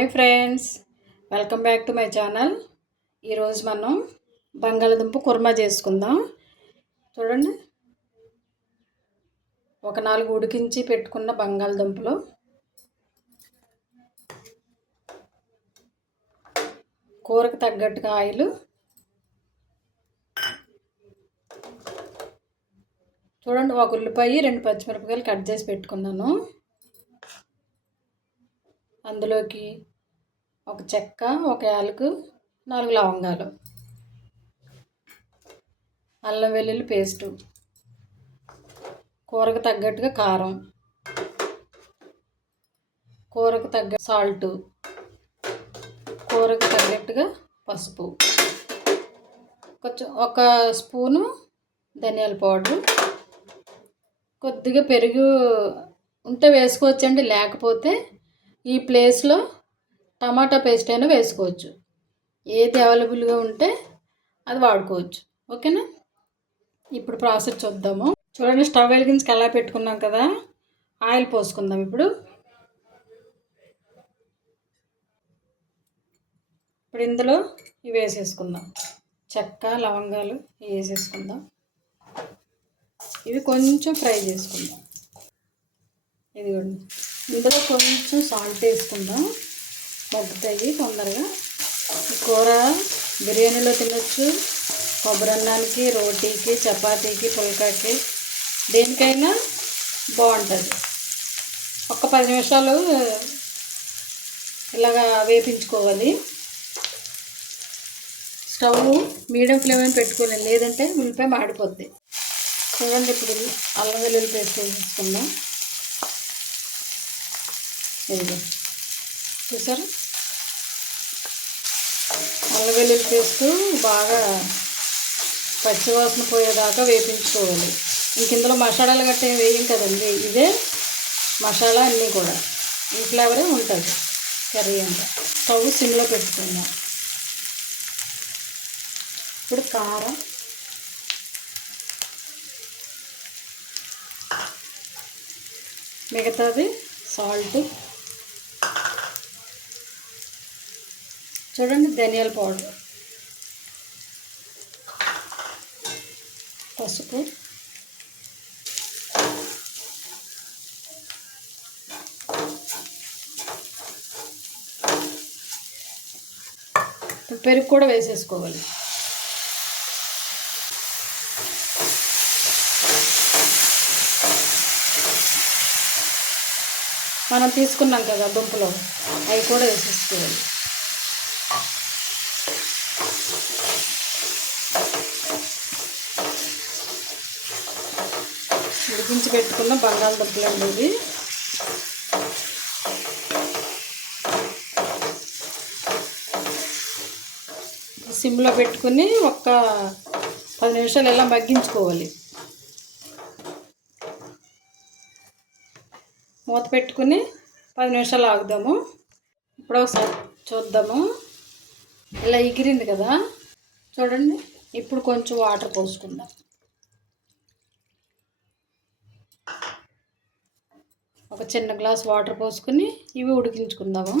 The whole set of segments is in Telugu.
Hi friends, welcome back to my channel. ఈరోజు మనం బంగాళదుంప కుర్మా చేసుకుందాం. చూడండి, ఒక 4 ఉడికించి పెట్టుకున్న బంగాళదుంపలు, కూరకు తగ్గట్టుగా ఆయిల్, చూడండి ఒక ఉల్లిపాయ 2 పచ్చిమిరపకాయలు కట్ చేసి పెట్టుకున్నాను. అందులోకి ఒక చెక్క, ఒక యాలకు, 4 లవంగాలు, అల్లం వెల్లుల్లి పేస్టు, కూరకు తగ్గట్టుగా కారం, కూరకు తగ్గ సాల్టు, కూరకు తగ్గట్టుగా పసుపు, కొంచెం ఒక స్పూను ధనియాల పౌడరు, కొద్దిగా పెరుగు ఉంటే వేసుకోవచ్చండి, లేకపోతే ఈ ప్లేస్లో టమాటా పేస్ట్ అయినా వేసుకోవచ్చు. ఏది అవైలబుల్గా ఉంటే అది వాడుకోవచ్చు. ఓకేనా? ఇప్పుడు ప్రాసెస్ చూద్దాము. చూడండి, స్టవ్ వెలిగించి కళాయి పెట్టుకున్నాం కదా, ఆయిల్ పోసుకుందాం. ఇప్పుడు ఇందులో ఇవి వేసేసుకుందాం. చెక్క, లవంగాలు ఇవి వేసేసుకుందాం. ఇవి కొంచెం ఫ్రై చేసుకుందాం. ఇదిగోండి, ఇందులో కొంచెం సాల్ట్ వేసుకుందాం, మగ్గుతాయి తొందరగా. కూర బిర్యానీలో తినొచ్చు, కొబ్బరి అన్నానికి, రోటీకి, చపాతీకి, పుల్కాకి, దేనికైనా బాగుంటుంది. ఒక 10 నిమిషాలు ఇలాగా వేపించుకోవాలి. స్టవ్ మీడియం ఫ్లేమ్ అని పెట్టుకోలేదు, లేదంటే ఉల్లిపాయ మాడిపోద్ది. చూడండి, ఇప్పుడు అల్లం వెల్లుల్లి పేస్ట్ వేసుకుందాం. ఇదిగో చూసారు, అల్లం వెల్లుల్లి పేస్ట్ బాగా పచ్చివాసన పోయేదాకా వేపించుకోవాలి. ఇంక ఇందులో మసాలాలు గట్ట వేయం కదండి, ఇదే మసాలా అన్నీ కూడా ఈ ఫ్లేవరే ఉంటుంది కర్రీ అంతా. స్టవ్ సిమ్లో పెట్టుకుందాం. ఇప్పుడు కారం, మిగతాది సాల్ట్, చూడండి ధనియాల పౌడర్, పసుపు, పెరుగు కూడా వేసేసుకోవాలి. మనం తీసుకున్నాం కదా దుంపలు, అవి కూడా వేసేసుకోవాలి. ఉడికించి పెట్టుకున్న బంగాళదుంపలు అండి ఇది. సిమ్లో పెట్టుకుని ఒక 10 నిమిషాలు ఇలా మగ్గించుకోవాలి. మూత పెట్టుకుని 10 నిమిషాలు ఆగుదాము. ఇప్పుడు ఒకసారి చూద్దాము. ఇలా ఎగిరింది కదా, చూడండి. ఇప్పుడు కొంచెం వాటర్ పోసుకుందాం. ఒక చిన్న గ్లాస్ వాటర్ పోసుకుని ఇవి ఉడికించుకుందాము.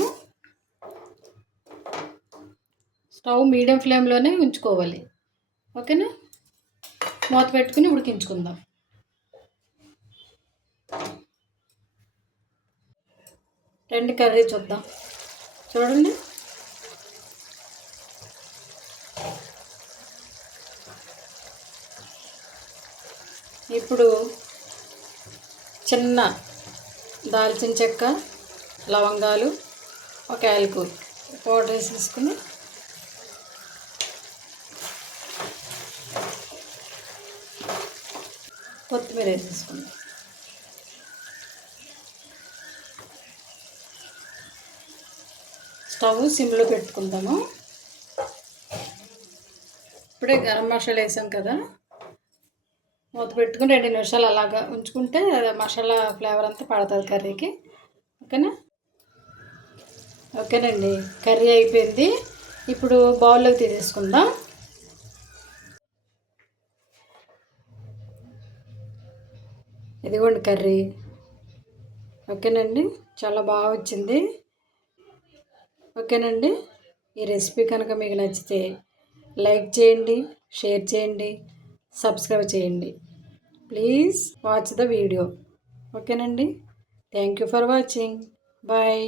స్టవ్ మీడియం ఫ్లేమ్లోనే ఉంచుకోవాలి. ఓకేనా? మూత పెట్టుకుని ఉడికించుకుందాం. రెండు కర్రీ చూద్దాం. చూడండి, ఇప్పుడు చిన్న దాల్చిన చెక్క, లవంగాలు, ఒక యాలకుల పౌడర్ వేసేసుకుని కొత్తిమీర వేసేసుకుందాం. స్టవ్ సిమ్లో పెట్టుకుందాము. ఇప్పుడే గరం మసాలా వేసాం కదా, మూత పెట్టుకుని 2 నిమిషాలు అలాగా ఉంచుకుంటే మసాలా ఫ్లేవర్ అంతా పడుతుంది కర్రీకి. ఓకేనా? ఓకేనండి, కర్రీ అయిపోయింది. ఇప్పుడు బౌల్లోకి తీసేసుకుందాం. ఇదిగోండి కర్రీ. ఓకేనండి, చాలా బాగా వచ్చింది. ఓకేనండి. ఈ రెసిపీ కనుక మీకు నచ్చితే లైక్ చేయండి, షేర్ చేయండి, సబ్స్క్రైబ్ చేయండి. Please watch the video. ఓకేనండి. Thank you for watching. Bye.